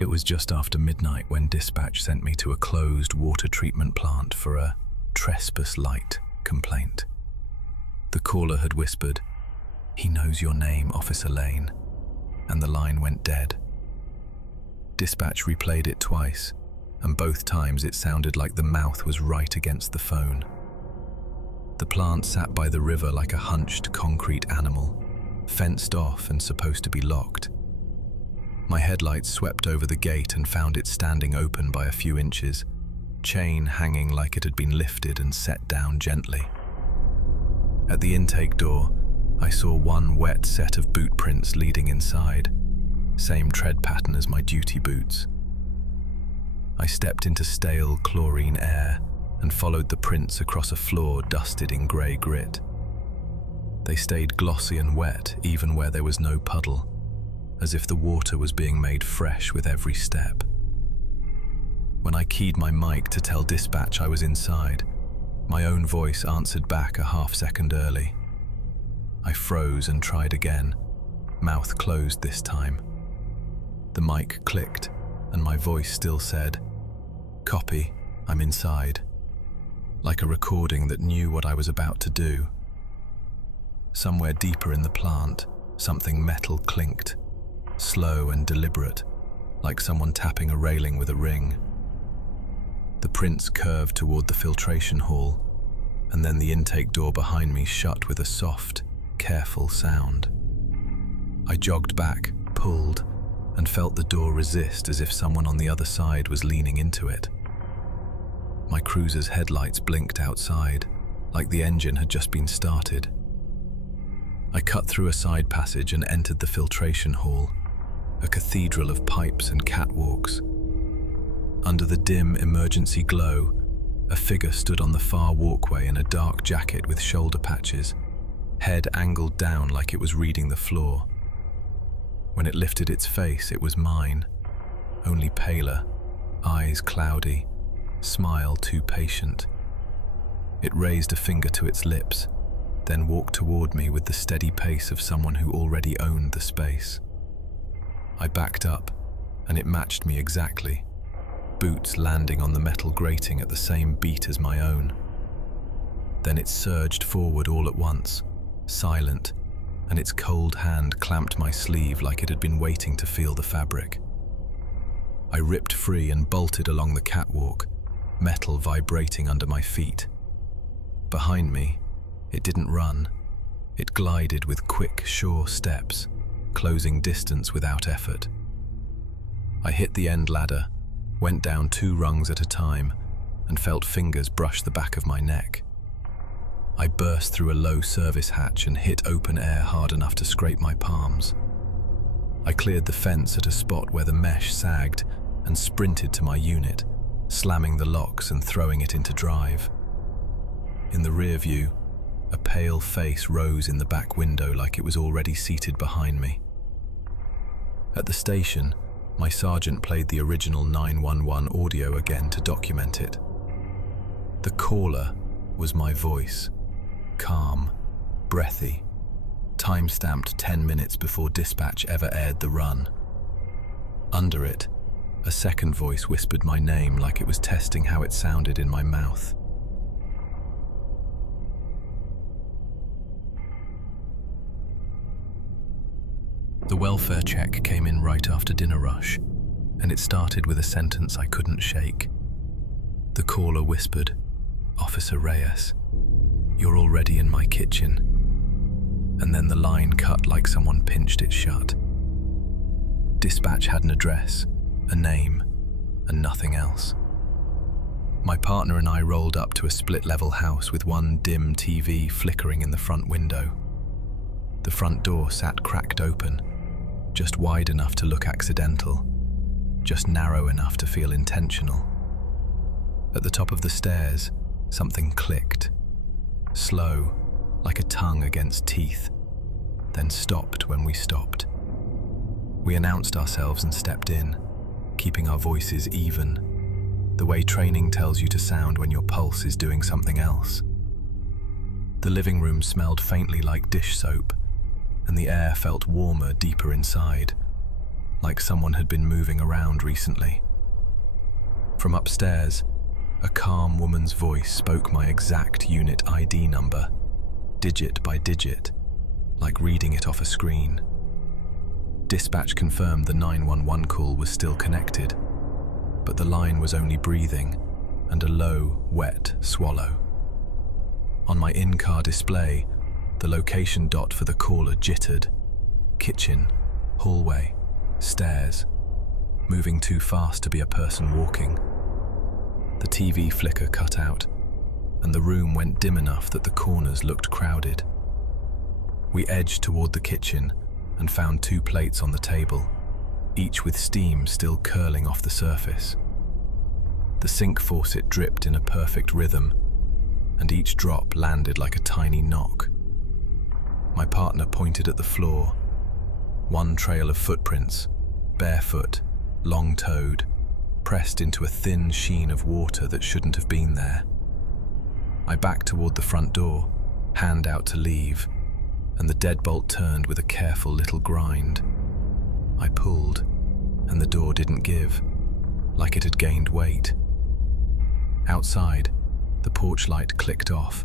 It was just after midnight when dispatch sent me to a closed water treatment plant for a trespass light complaint. The caller had whispered, "He knows your name, Officer Lane," and the line went dead. Dispatch replayed it twice, and both times it sounded like the mouth was right against the phone. The plant sat by the river like a hunched concrete animal, fenced off and supposed to be locked. My headlights swept over the gate and found it standing open by a few inches, chain hanging like it had been lifted and set down gently. At the intake door, I saw one wet set of boot prints leading inside, same tread pattern as my duty boots. I stepped into stale chlorine air and followed the prints across a floor dusted in grey grit. They stayed glossy and wet even where there was no puddle, as if the water was being made fresh with every step. When I keyed my mic to tell dispatch I was inside, my own voice answered back a half-second early. I froze and tried again, mouth closed this time. The mic clicked, and my voice still said, "Copy, I'm inside," like a recording that knew what I was about to do. Somewhere deeper in the plant, something metal clinked, slow and deliberate, like someone tapping a railing with a ring. The prints curved toward the filtration hall, and then the intake door behind me shut with a soft, careful sound. I jogged back, pulled, and felt the door resist as if someone on the other side was leaning into it. My cruiser's headlights blinked outside, like the engine had just been started. I cut through a side passage and entered the filtration hall, a cathedral of pipes and catwalks. Under the dim emergency glow, a figure stood on the far walkway in a dark jacket with shoulder patches, head angled down like it was reading the floor. When it lifted its face, it was mine, only paler, eyes cloudy, smile too patient. It raised a finger to its lips, then walked toward me with the steady pace of someone who already owned the space. I backed up, and it matched me exactly, boots landing on the metal grating at the same beat as my own. Then it surged forward all at once, silent, and its cold hand clamped my sleeve like it had been waiting to feel the fabric. I ripped free and bolted along the catwalk, metal vibrating under my feet. Behind me, it didn't run. It glided with quick, sure steps, closing distance without effort. I hit the end ladder, went down 2 rungs at a time, and felt fingers brush the back of my neck. I burst through a low service hatch and hit open air hard enough to scrape my palms. I cleared the fence at a spot where the mesh sagged and sprinted to my unit, slamming the locks and throwing it into drive. In the rear view, a pale face rose in the back window like it was already seated behind me. At the station, my sergeant played the original 911 audio again to document it. The caller was my voice, calm, breathy, time-stamped 10 minutes before dispatch ever aired the run. Under it, a second voice whispered my name like it was testing how it sounded in my mouth. The welfare check came in right after dinner rush, and it started with a sentence I couldn't shake. The caller whispered, "Officer Reyes, you're already in my kitchen." And then the line cut like someone pinched it shut. Dispatch had an address, a name, and nothing else. My partner and I rolled up to a split-level house with one dim TV flickering in the front window. The front door sat cracked open, just wide enough to look accidental, just narrow enough to feel intentional. At the top of the stairs, something clicked, slow, like a tongue against teeth, then stopped when we stopped. We announced ourselves and stepped in, keeping our voices even, the way training tells you to sound when your pulse is doing something else. The living room smelled faintly like dish soap, and the air felt warmer deeper inside. like someone had been moving around recently. From upstairs, a calm woman's voice spoke my exact unit ID number, digit by digit, like reading it off a screen. Dispatch confirmed the 911 call was still connected, but the line was only breathing and a low, wet swallow. On my in-car display, the location dot for the caller jittered. Kitchen, hallway, stairs, moving too fast to be a person walking. The TV flicker cut out, and the room went dim enough that the corners looked crowded. We edged toward the kitchen and found 2 plates on the table, each with steam still curling off the surface. The sink faucet dripped in a perfect rhythm, and each drop landed like a tiny knock. My partner pointed at the floor. One trail of footprints, barefoot, long-toed, pressed into a thin sheen of water that shouldn't have been there. I backed toward the front door, hand out to leave, and the deadbolt turned with a careful little grind. I pulled, and the door didn't give, like it had gained weight. Outside, the porch light clicked off,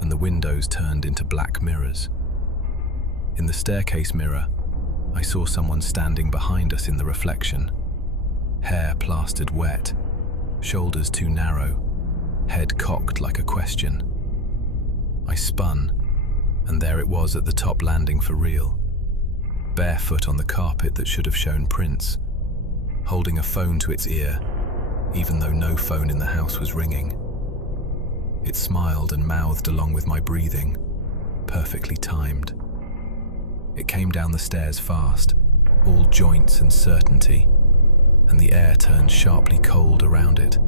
and the windows turned into black mirrors. In the staircase mirror, I saw someone standing behind us in the reflection. Hair plastered wet, shoulders too narrow, head cocked like a question. I spun, and there it was at the top landing for real. Barefoot on the carpet that should have shown prints, holding a phone to its ear, even though no phone in the house was ringing. It smiled and mouthed along with my breathing, perfectly timed. It came down the stairs fast, all joints and certainty, and the air turned sharply cold around it.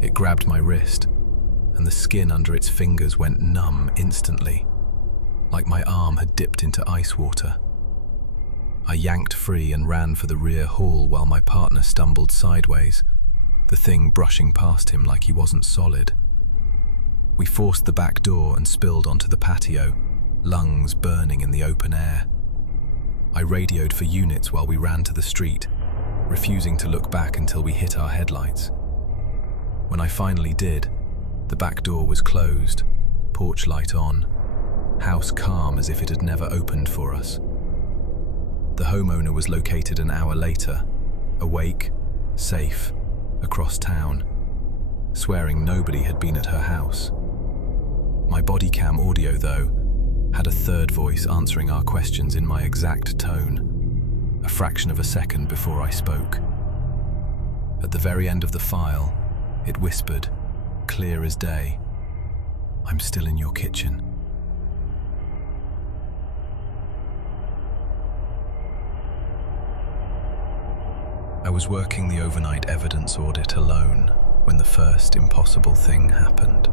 It grabbed my wrist, and the skin under its fingers went numb instantly, like my arm had dipped into ice water. I yanked free and ran for the rear hall while my partner stumbled sideways, the thing brushing past him like he wasn't solid. We forced the back door and spilled onto the patio, lungs burning in the open air. I radioed for units while we ran to the street, refusing to look back until we hit our headlights. When I finally did, the back door was closed, porch light on, house calm as if it had never opened for us. The homeowner was located an hour later, awake, safe, across town, swearing nobody had been at her house. My bodycam audio, though, had a third voice answering our questions in my exact tone, a fraction of a second before I spoke. At the very end of the file, it whispered, clear as day, "I'm still in your kitchen." I was working the overnight evidence audit alone when the first impossible thing happened.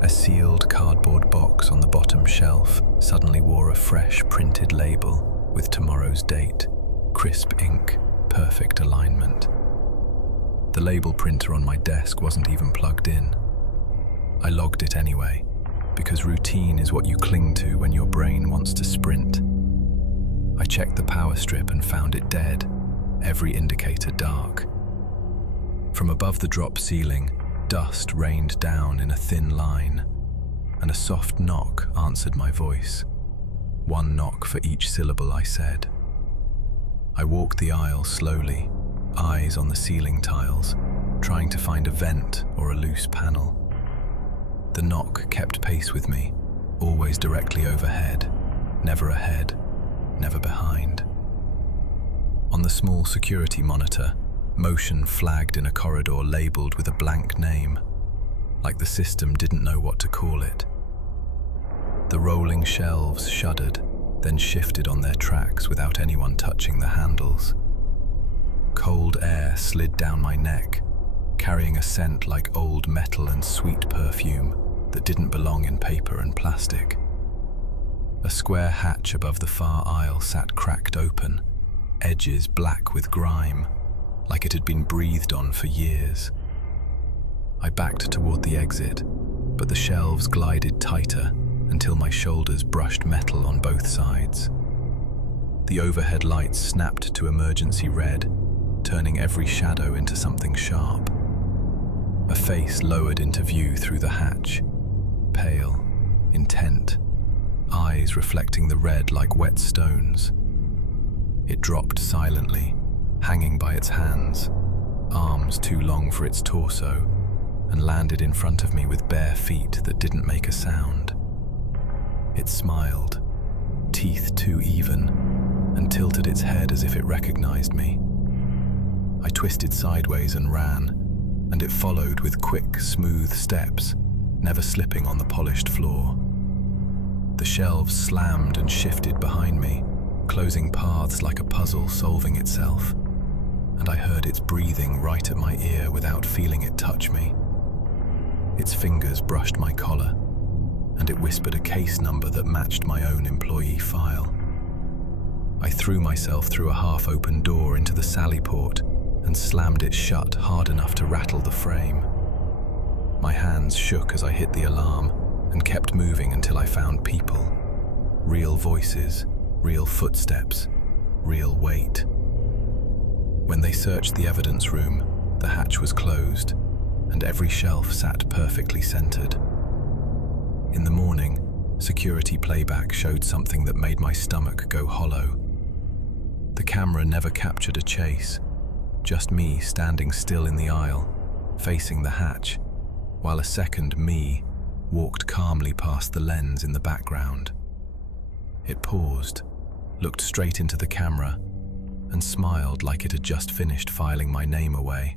A sealed cardboard box on the bottom shelf suddenly wore a fresh printed label with tomorrow's date, crisp ink, perfect alignment. The label printer on my desk wasn't even plugged in. I logged it anyway, because routine is what you cling to when your brain wants to sprint. I checked the power strip and found it dead, every indicator dark. From above the drop ceiling, dust rained down in a thin line, and a soft knock answered my voice. One knock for each syllable I said. I walked the aisle slowly, eyes on the ceiling tiles, trying to find a vent or a loose panel. The knock kept pace with me, always directly overhead, never ahead, never behind. On the small security monitor, motion flagged in a corridor labeled with a blank name, like the system didn't know what to call it. The rolling shelves shuddered, then shifted on their tracks without anyone touching the handles. Cold air slid down my neck, carrying a scent like old metal and sweet perfume that didn't belong in paper and plastic. A square hatch above the far aisle sat cracked open, edges black with grime, like it had been breathed on for years. I backed toward the exit, but the shelves glided tighter until my shoulders brushed metal on both sides. The overhead lights snapped to emergency red, turning every shadow into something sharp. A face lowered into view through the hatch, pale, intent, eyes reflecting the red like wet stones. It dropped silently, hanging by its hands, arms too long for its torso, and landed in front of me with bare feet that didn't make a sound. It smiled, teeth too even, and tilted its head as if it recognized me. I twisted sideways and ran, and it followed with quick, smooth steps, never slipping on the polished floor. The shelves slammed and shifted behind me, closing paths like a puzzle solving itself, and I heard its breathing right at my ear without feeling it touch me. Its fingers brushed my collar, and it whispered a case number that matched my own employee file. I threw myself through a half-open door into the sally port and slammed it shut hard enough to rattle the frame. My hands shook as I hit the alarm and kept moving until I found people. Real voices, real footsteps, real weight. When they searched the evidence room, the hatch was closed, and every shelf sat perfectly centered. In the morning, security playback showed something that made my stomach go hollow. The camera never captured a chase, just me standing still in the aisle, facing the hatch, while a second me walked calmly past the lens in the background. It paused, looked straight into the camera, and smiled like it had just finished filing my name away.